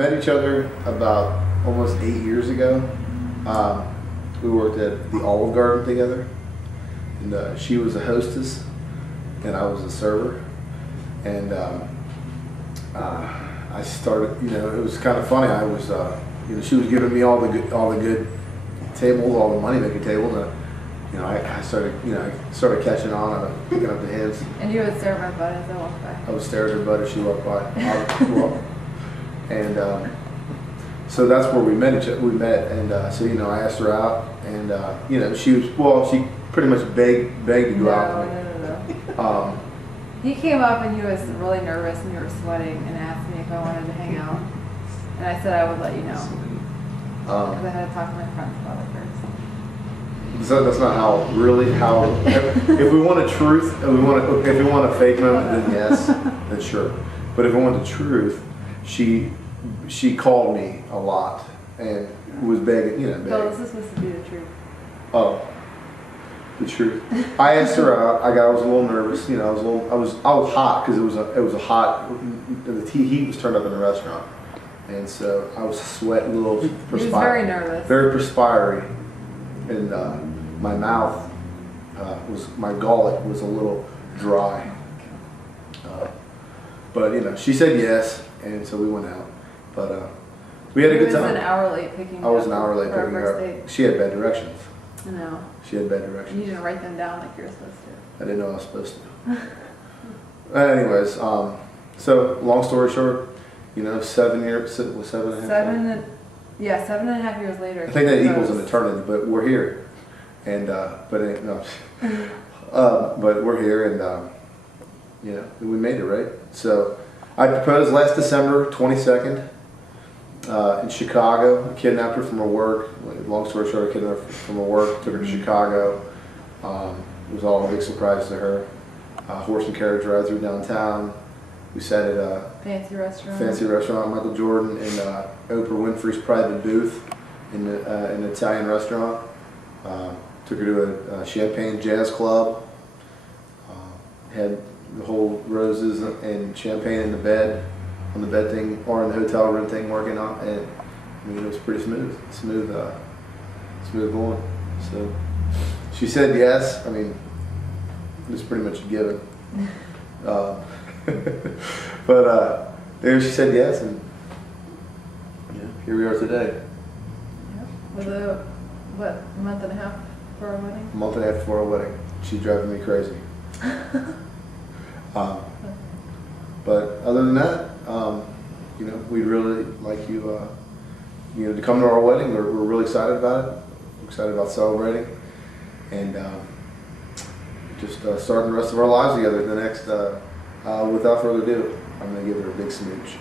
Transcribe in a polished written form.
met each other about almost 8 years ago. We worked at the Olive Garden together, and she was a hostess, and I was a server. And I started, it was kind of funny. I was, she was giving me all the good tables, all the money making tables. And, I started catching on and picking up the heads. And you would stare at my butt as I walked by. I would stare at her butt as she walked by. And so that's where we met each other. We met, and so I asked her out, and she pretty much begged to go out with me. No. He came up and he was really nervous and you were sweating and asked me if I wanted to hang out, and I said I would let you know because I had to talk to my friends about it first. So that's not how. If we want a truth, if we want a fake moment, then yes, then sure. But if we want the truth, she called me a lot and was begging, begging. So this is supposed to be the truth. Oh, the truth. I asked her out. I was a little nervous. I was hot because it was a hot. The heat was turned up in the restaurant, and so I was sweating a little. He was very nervous. Very perspiring. And my mouth my gullet was a little dry. But she said yes, and so we went out. But we had a good time. I was an hour late picking her up. I was an hour late picking her up. She had bad directions. I know. She had bad directions. You didn't write them down like you were supposed to. I didn't know I was supposed to. Anyways, so long story short, 7 years, 7.5 years. 7.5 years later. I think that equals an eternity, but we're here, and but we're here, and we made it, right? So I proposed last December 22nd in Chicago. I kidnapped her from her work. Long story short, I kidnapped her from her work, took her to Chicago. It was all a big surprise to her. Horse and carriage ride through downtown. We sat at a fancy restaurant, Michael Jordan, and Oprah Winfrey's private booth in an Italian restaurant. Took her to a champagne jazz club. Had the whole roses and champagne in the bed, on the bed thing, or in the hotel room thing working on, and it was pretty smooth going. So she said yes. It was pretty much a given. But there she said yes, and here we are today. Yep. Was it, a month and a half for our wedding? A month and a half before our wedding. She's driving me crazy. But other than that, we'd really like you, to come to our wedding. We're really excited about it. We're excited about celebrating, and just starting the rest of our lives together. The next, without further ado, I'm going to give her a big smooch.